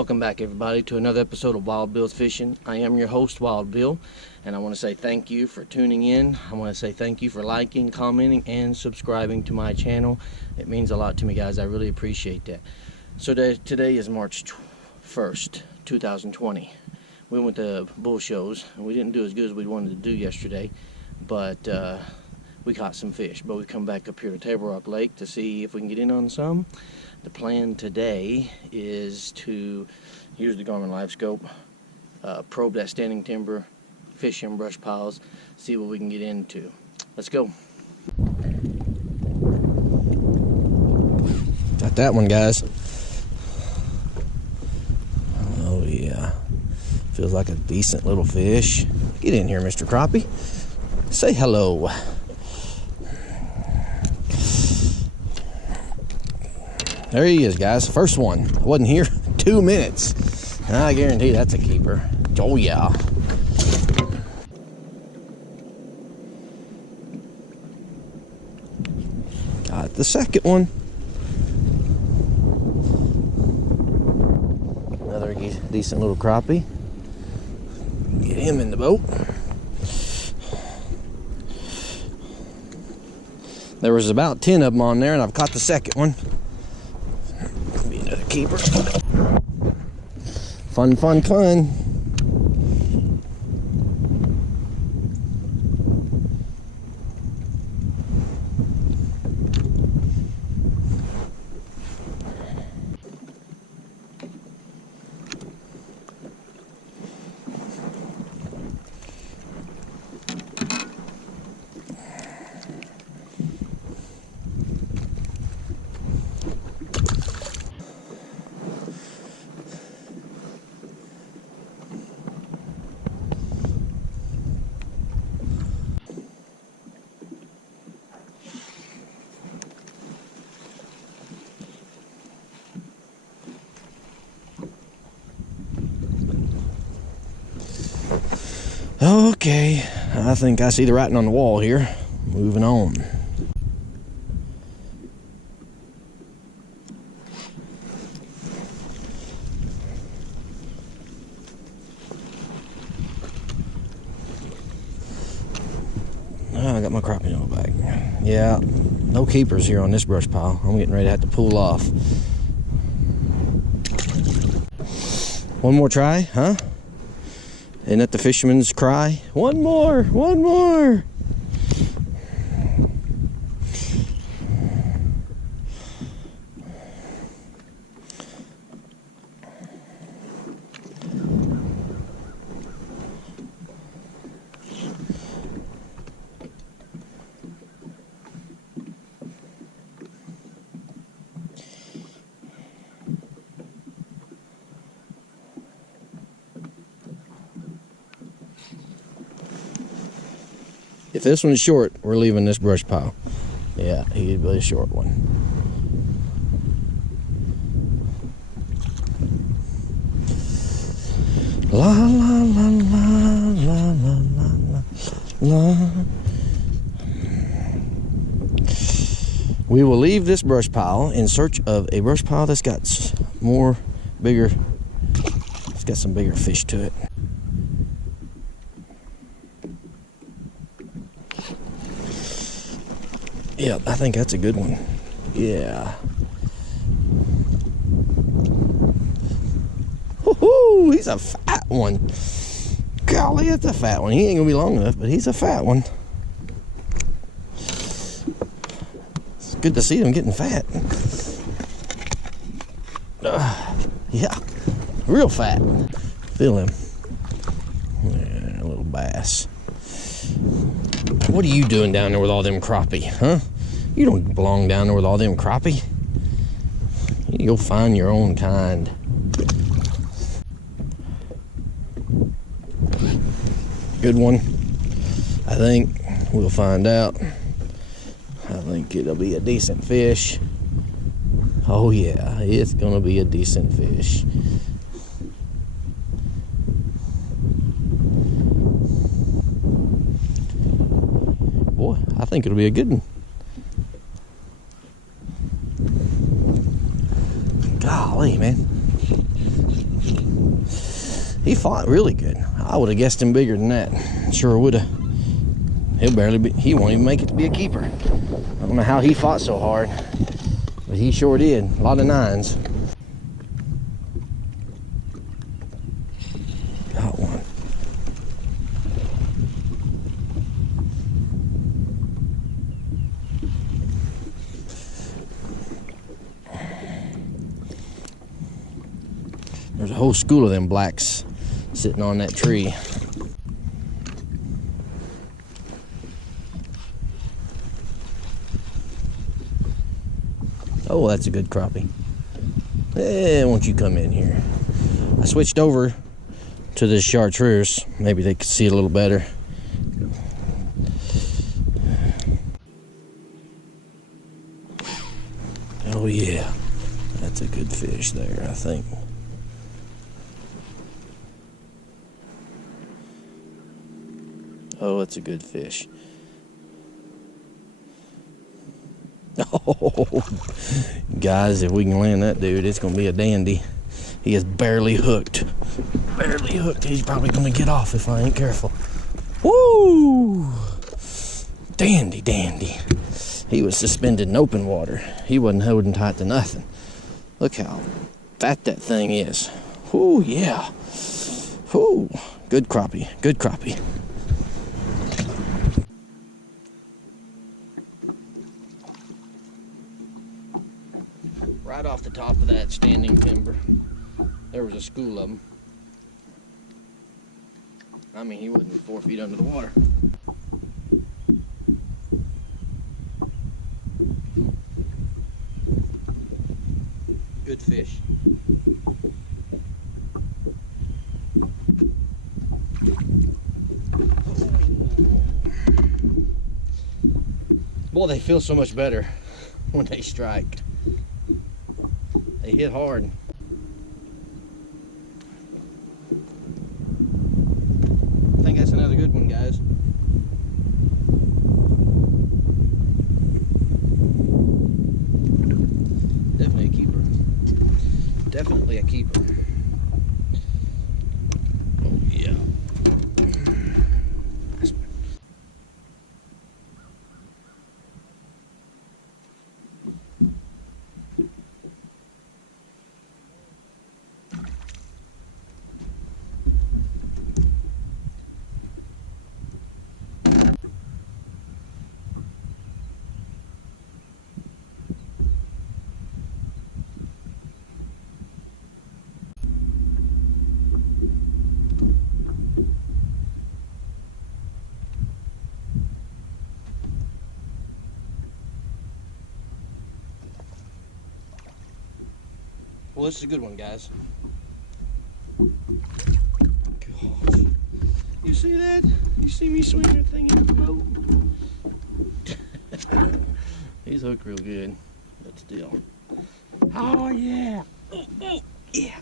Welcome back, everybody, to another episode of Wild Bill's Fishing. I am your host, Wild Bill, and I want to say thank you for tuning in. I want to say thank you for liking, commenting, and subscribing to my channel. It means a lot to me, guys. I really appreciate that. So today is March 1st, 2020. We went to bull shows, and we didn't do as good as we wanted to do yesterday, but we caught some fish. But we come back up here to Table Rock Lake to see if we can get in on some. The plan today is to use the Garmin Live Scope, probe that standing timber, fish in brush piles, see what we can get into. Let's go. Got that one, guys. Oh yeah, feels like a decent little fish. Get in here, Mr. Crappie. Say hello. There he is, guys. First one. I wasn't here 2 minutes. And I guarantee that's a keeper. Oh, yeah. Got the second one. Another decent little crappie. Get him in the boat. There was about 10 of them on there, and I've caught the second one. Keeper. Fun, fun, fun. Okay, I think I see the writing on the wall here. Moving on. Oh, I got my crappie in the bag. Yeah, no keepers here on this brush pile. I'm getting ready to have to pull off. One more try, huh? Isn't that the fisherman's cry? One more, one more. If this one's short, we're leaving this brush pile. Yeah, he'd be a short one. La la la la la la la la. We will leave this brush pile in search of a brush pile that's got it's got some bigger fish to it. Yeah, I think that's a good one. Yeah. Woohoo! He's a fat one. Golly, that's a fat one. He ain't gonna be long enough, but he's a fat one. It's good to see them getting fat. Yeah, real fat. Feel him. Yeah, a little bass. What are you doing down there with all them crappie, huh? You don't belong down there with all them crappie. You go find your own kind. Good one. I think we'll find out. I think it'll be a decent fish. Oh yeah, it's gonna be a decent fish. Boy, I think it'll be a good one. Golly, man. He fought really good. I would have guessed him bigger than that. Sure would have. He won't even make it to be a keeper. I don't know how he fought so hard, but he sure did. A lot of 9s. Got one. There's a whole school of them blacks sitting on that tree. Oh, that's a good crappie. Hey, won't you come in here? I switched over to this chartreuse. Maybe they could see it a little better. Oh yeah, that's a good fish there, I think. Oh, it's a good fish. Oh, guys, if we can land that dude, it's gonna be a dandy. He is barely hooked. Barely hooked. He's probably gonna get off if I ain't careful. Woo! Dandy, dandy. He was suspended in open water. He wasn't holding tight to nothing. Look how fat that thing is. Whoo, yeah. Whoo, good crappie, good crappie. Right off the top of that standing timber, there was a school of them. I mean, he wasn't 4 feet under the water. Good fish. Boy, they feel so much better when they strike. They hit hard. I think that's another good one, guys. Definitely a keeper. Definitely a keeper. Oh, yeah. Well, this is a good one, guys. Gosh. You see that? You see me swing that thing in the boat? He's hooked real good, but still. Oh, yeah. Oh, oh, yeah.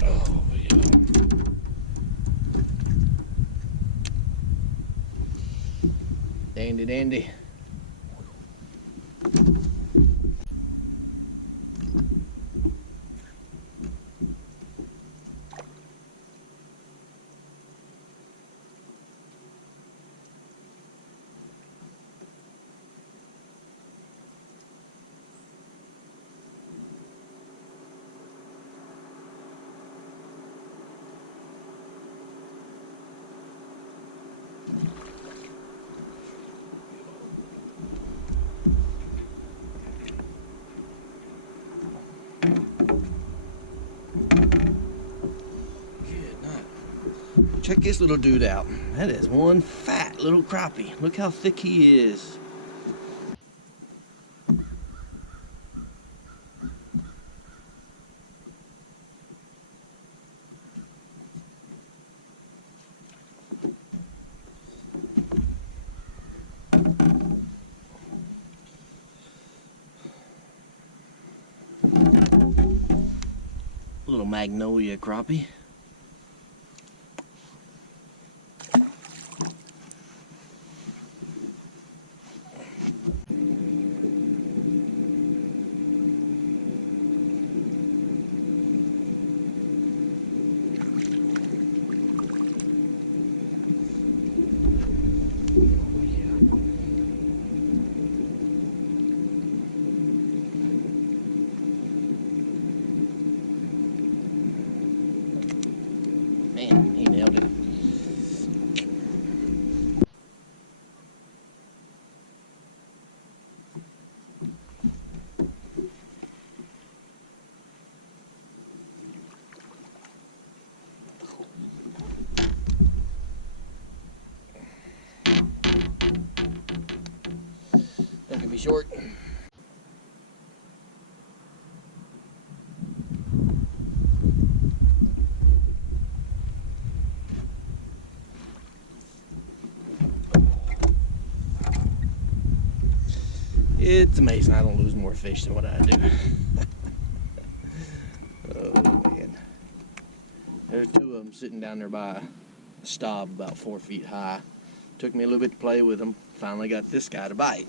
Oh, yeah. Dandy, dandy. Check this little dude out. That is one fat little crappie. Look how thick he is. Little magnolia crappie. Man, he nailed it. That can be short. It's amazing I don't lose more fish than what I do. Oh man. There's two of them sitting down there by a stub about 4 feet high. Took me a little bit to play with them. Finally got this guy to bite.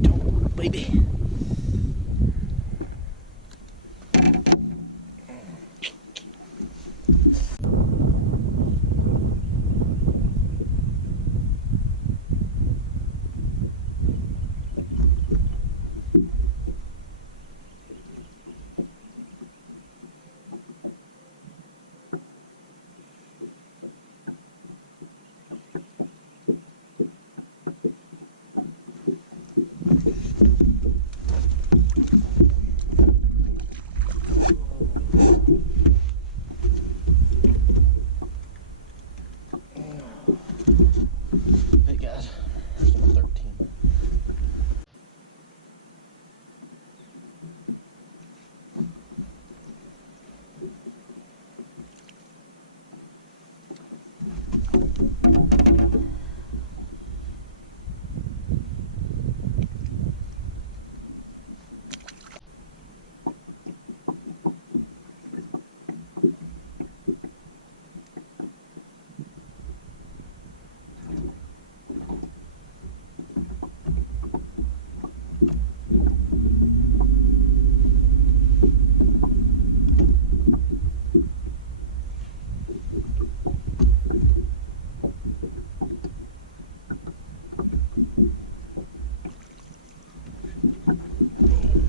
Don't, baby. Hey guys, here's number 13.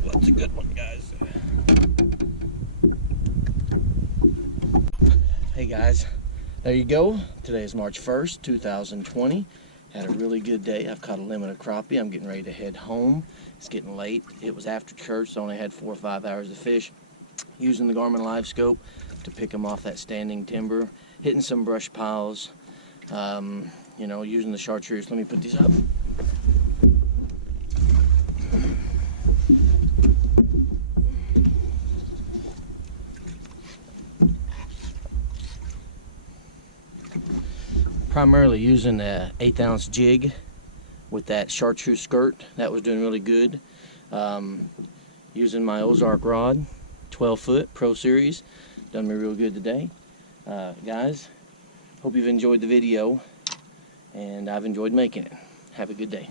That's a good one, guys. Hey guys, there you go. Today is March 1st, 2020. Had a really good day. I've caught a limit of crappie. I'm getting ready to head home. It's getting late. It was after church, so I only had 4 or 5 hours to fish. Using the Garmin Live Scope to pick them off that standing timber. Hitting some brush piles. You know, using the chartreuse. Let me put these up. Primarily using an 1/8 ounce jig with that chartreuse skirt. That was doing really good. Using my Ozark rod, 12 foot Pro Series. Done me real good today. Guys, hope you've enjoyed the video, and I've enjoyed making it. Have a good day.